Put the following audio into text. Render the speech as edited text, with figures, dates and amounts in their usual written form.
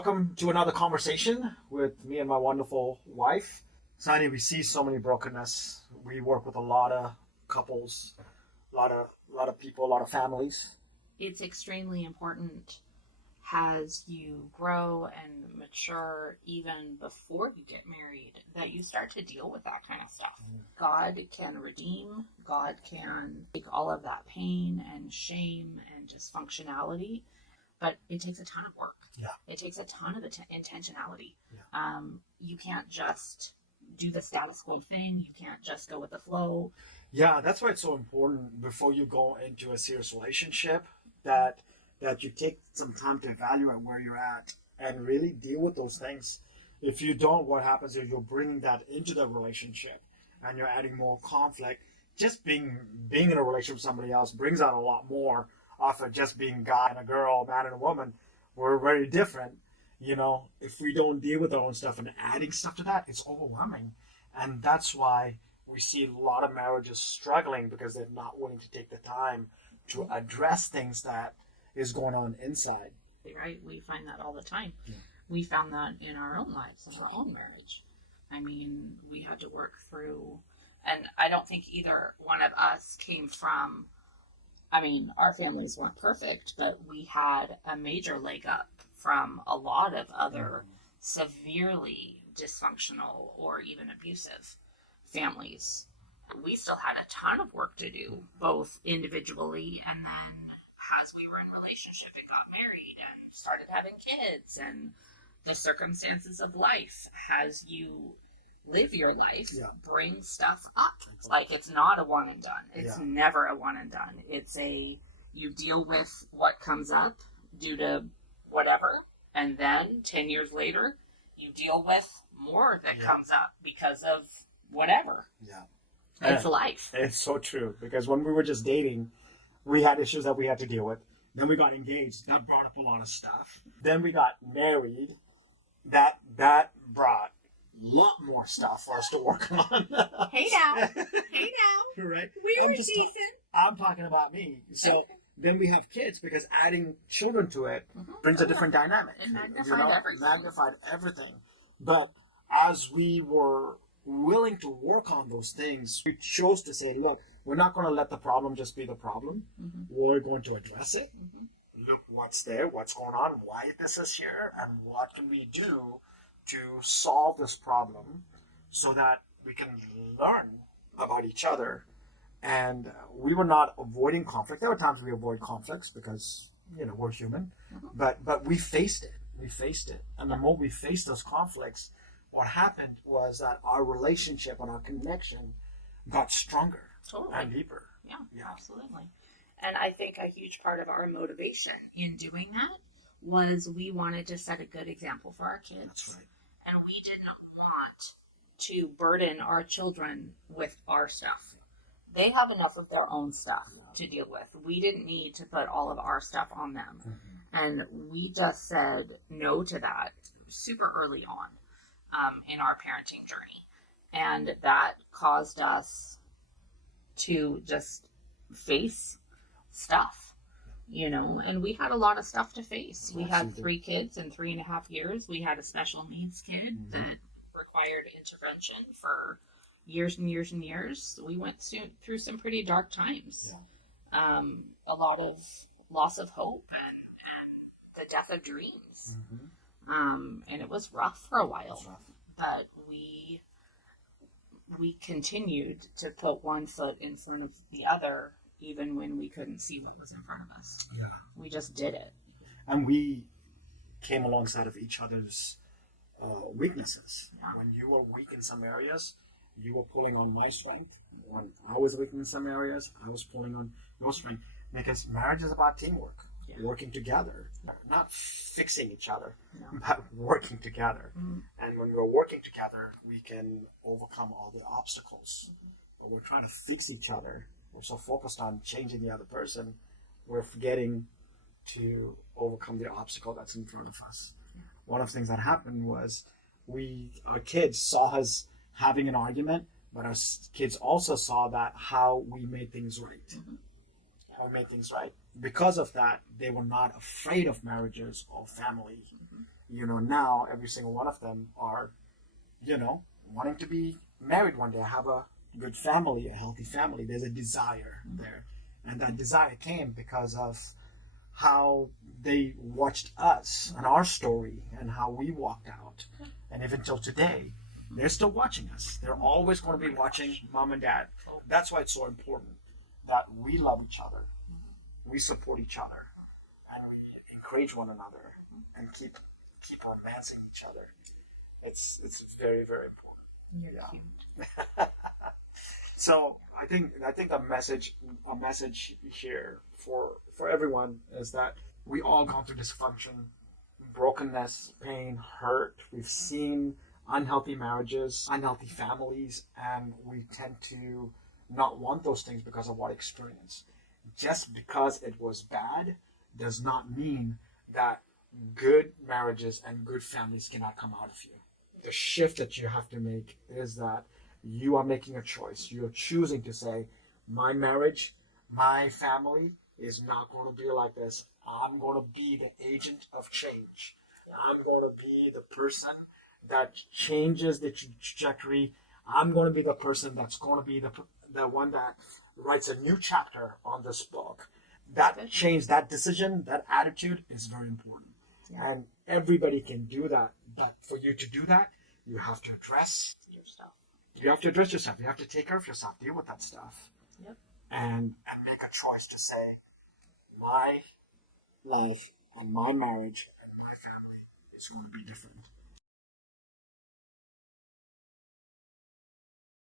welcome to another conversation with me and my wonderful wife. Sunny, we see so many brokenness. We work with a lot of couples, a lot of people, a lot of families. It's extremely important as you grow and mature, even before you get married, that you start to deal with that kind of stuff. God can redeem, God can take all of that pain and shame and dysfunctionality, but it takes a ton of work. Yeah. It takes a ton of intentionality. Yeah. You can't just do the status quo thing. You can't just go with the flow. Yeah, that's why it's so important before you go into a serious relationship that you take some time to evaluate where you're at and really deal with those things. If you don't, what happens is you're bringing that into the relationship and you're adding more conflict. Just being in a relationship with somebody else brings out a lot more off of just being guy and a girl, man and a woman. We're very different. You know, if we don't deal with our own stuff and adding stuff to that, it's overwhelming. And that's why we see a lot of marriages struggling because they're not willing to take the time to address things that is going on inside. Right? We find that all the time. Yeah. We found that in our own lives, in our own marriage. I mean, we had to work through, and I don't think either one of us came from, I mean, our families weren't perfect, but we had a major leg up from a lot of other severely dysfunctional or even abusive families. We still had a ton of work to do, both individually and then as we were in relationship and got married and started having kids, and the circumstances of life as you live your life bring stuff up. Like, it's not a one and done. It's never a one and done. It's you deal with what comes up due to whatever, and then 10 years later you deal with more that comes up because of whatever. It's life. It's so true, because when we were just dating, we had issues that we had to deal with. Then we got engaged. That brought up a lot of stuff. Then we got married. That brought a lot more stuff for us to work on. Hey now. Right? We were decent. I'm talking about me. So then we have kids, because adding children to it brings a different dynamic. It magnified everything. But as we were willing to work on those things, we chose to say, look, we're not going to let the problem just be the problem. We're going to address it. Look what's there, what's going on, why this is here, and what can we do to solve this problem so that we can learn about each other. And we were not avoiding conflict. There were times we avoid conflicts because, we're human. But we faced it. And the more we faced those conflicts, what happened was that our relationship and our connection got stronger and deeper. Yeah, absolutely. And I think a huge part of our motivation in doing that was we wanted to set a good example for our kids. That's right. And we did not want to burden our children with our stuff. They have enough of their own stuff to deal with. We didn't need to put all of our stuff on them. And we just said no to that super early on in our parenting journey. And that caused us to just face stuff, and we had a lot of stuff to face. We had 3 kids in 3.5 years. We had a special needs kid that required intervention for years and years and years. We went through some pretty dark times. A lot of loss of hope and the death of dreams. And it was rough for a while, but we continued to put one foot in front of the other, even when we couldn't see what was in front of us. We just did it. And we came alongside of each other's weaknesses. When you were weak in some areas, you were pulling on my strength. When I was weak in some areas, I was pulling on your strength. Because marriage is about teamwork, working together, not fixing each other, but working together. And when we're working together, we can overcome all the obstacles. But we're trying to fix each other. We're so focused on changing the other person, we're forgetting to overcome the obstacle that's in front of us. One of the things that happened was our kids saw us having an argument, but our kids also saw that how we made things right. How we made things right. Because of that, they were not afraid of marriages or family. now every single one of them are, wanting to be married one day, have a good family, a healthy family. There's a desire there. And that desire came because of how they watched us and our story and how we walked out. And even till today, they're still watching us. They're always going to be watching mom and dad. That's why it's so important that we love each other, we support each other, and we encourage one another and keep romancing each other. It's very, very important. Yeah. So I think a message here for everyone is that we all gone through dysfunction, brokenness, pain, hurt. We've seen unhealthy marriages, unhealthy families, and we tend to not want those things because of what experience. Just because it was bad does not mean that good marriages and good families cannot come out of you. The shift that you have to make is that you are making a choice. You're choosing to say, my marriage, my family is not going to be like this. I'm going to be the agent of change. I'm going to be the person that changes the trajectory. I'm going to be the person that's going to be the one that writes a new chapter on this book. That change, that decision, that attitude is very important. Yeah. And everybody can do that. But for you to do that, you have to address yourself. You have to address yourself. You have to take care of yourself. Deal with that stuff. Yep. And make a choice to say, my life and my marriage and my family is going to be different.